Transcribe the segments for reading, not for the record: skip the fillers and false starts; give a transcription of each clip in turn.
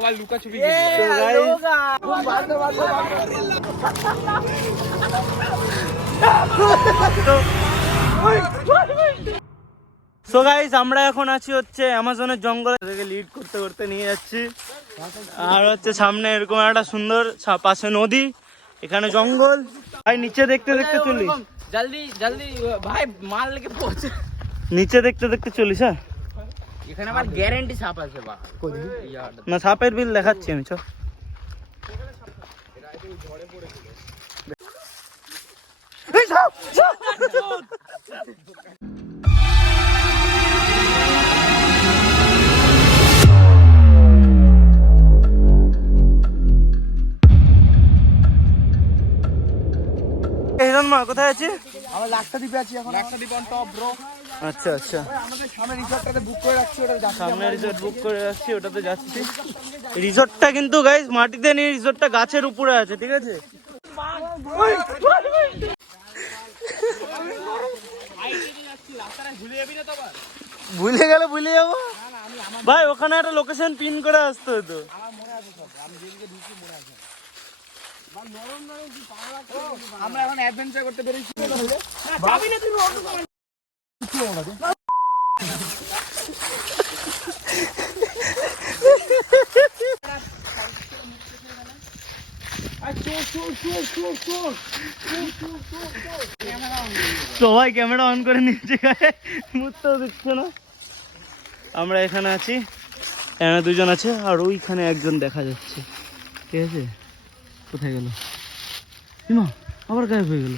আবার লুকাছুপি so guys আমরা এখন আছি হচ্ছে অ্যামাজনের জঙ্গলে থেকে লিড করতে করতে নিয়ে যাচ্ছি আর হচ্ছে সামনে এরকম একটা সুন্দর পাশে নদী এখানে জঙ্গল ভাই নিচে দেখতে দেখতে চলি জলদি জলদি ভাই মাল লেকে পৌঁছে নিচে দেখতে দেখতে চলিস হ্যাঁ এখানে আমার গ্যারান্টি সাপ আছে বা না সাপের বিল দেখাচ্ছি আমি চ কোথায় আছি আমরা লাক্ষাদ্বীপে আছি এখন। Lakshadweep on top bro. আচ্ছা আচ্ছা আমাদের সামনে রিসর্টটাতে বুক করে রাখছি, ওটা যাচ্ছি। সামনে রিসর্ট বুক করে রাখছি, ওটাতে যাচ্ছি। রিসর্টটা কিন্তু গাইস মাটিতে নেই, রিসর্টটা গাছের উপরে আছে, ঠিক আছে? ভুলে গেলে ভুলে যাবো ভাই, ওখানে একটা লোকেশন পিন করে আসতে হতো। আমরা এখন অ্যাডভেঞ্চার করতে পেরেছি। সবাই ক্যামেরা অন করে নিচ্ছে, মুততেও দিচ্ছে না। আমরা এখানে আছি, এখানে দুজন আছে আর ওইখানে একজন দেখা যাচ্ছে, ঠিক আছে? কোথায় গেল? আবার গায়েব হয়ে গেল।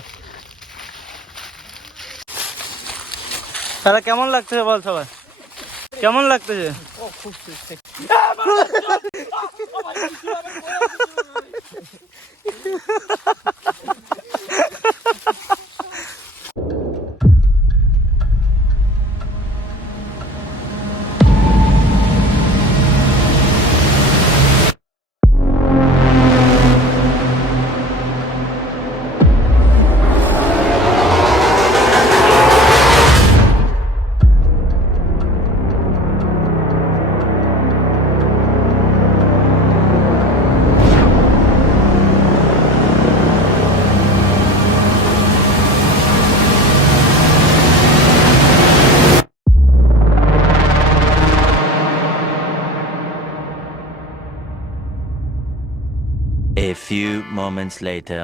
তাহলে কেমন লাগতেছে বল সবাই, কেমন লাগতেছে? A few moments later.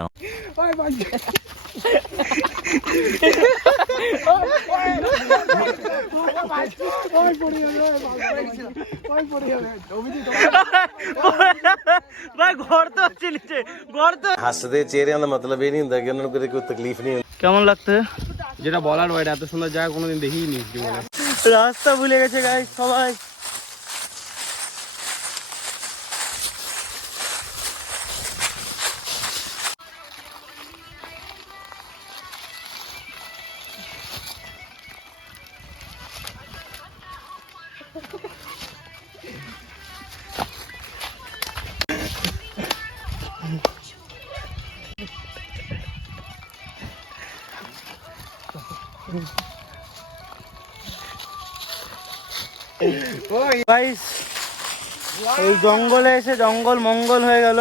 भाई घर तो अच्छे नीचे घर तो हंसते चेहरे का मतलब ये नहीं होता कि उन्होंने कोई तकलीफ नहीं होती। কেমন লাগছে? যেটা বলার বাইরে, এত সুন্দর জায়গা কোনোদিন দেখিনি জীবনে। রাস্তা ভুলে গেছে গাইস সবাই। গাইস এই জঙ্গলে এসে জঙ্গল মঙ্গল হয়ে গেল,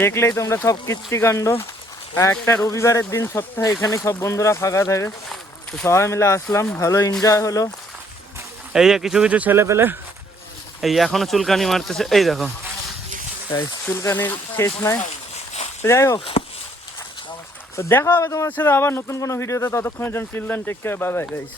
দেখলেই তোমরা সব কীর্তিকাণ্ড। আর একটা রবিবারের দিন সপ্তাহে এখানে সব বন্ধুরা ফাঁকা থাকে, তো সবাই মিলে আসলাম, ভালো এনজয় হলো। এই যে কিছু কিছু ছেলে পেলে এই এখনো চুলকানি মারতেছে, এই দেখো চুলকানির শেষ নাই। তো যাই হোক, তো দেখা হবে তোমার সাথে আবার নতুন কোনো ভিডিওতে, ততক্ষণের জন্য children take care, bye bye guys.